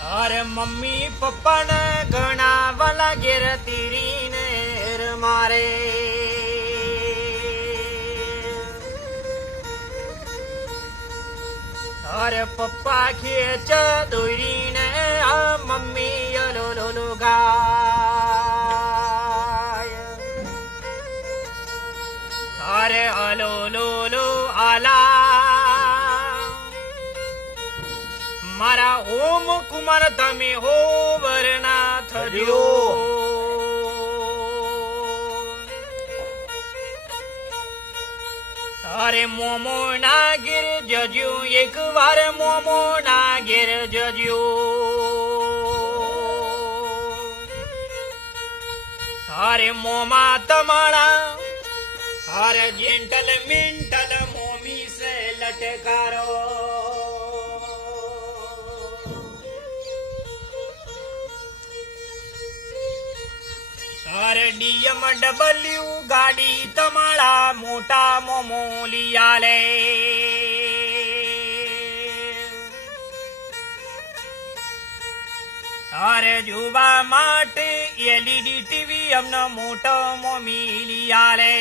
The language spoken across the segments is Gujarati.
અરે મમ્મી પપ્પાને ઘણા વાલા ઘેર તીરીને મારે અરે પપ્પા ખેચ દોરીને મમ્મી લો ગાય અરે અલો લો આલા મારા ઓમ કુમાર તમે હો વરના થજો અરે મોમો ના ઘેર જજો એક વાર મોમો ના ઘેર જજો અરે મોમા તમારા અરે જેન્ટલ મિન્ટલ મોમી સે લટકારો અરે ડીએમ ડબલ્યુ ગાડી તમારા મોટા મોમો લિયાલે અરે જોવા માટે એલઈડી ટીવી અમને મોટો મોમી લિયાલે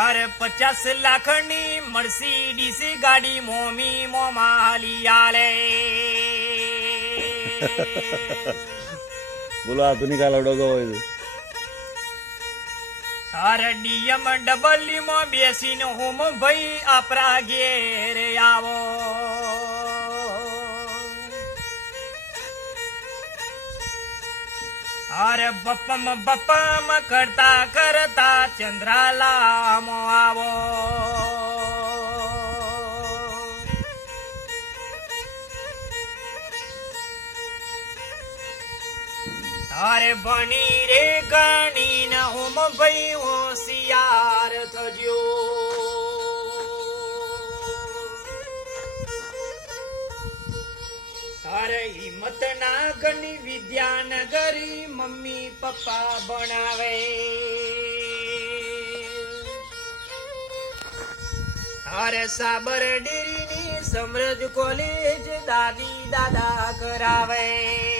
અરે 50 લાખની મર્સિડીઝ ગાડી મોમી મોમા લિયાલે બોલો આધુનિક આલવડો ગયો હોય અરે ડીએમ ડબલ્યુ માં બેસીને હોમ ભાઈ આપણા ઘેર આવો અરે બપમ કરતા કરતા ચંદ્રાલામો આવો અરે ભણી રે ગણી ન હોમ ભાઈ હોશિયાર થજો અરે હિંમત ના ગણી વિદ્યાનગરી મમ્મી પપ્પા ભણાવે અરે સાબર ડેરીની સમરજ કોલેજ દાદી દાદા કરાવે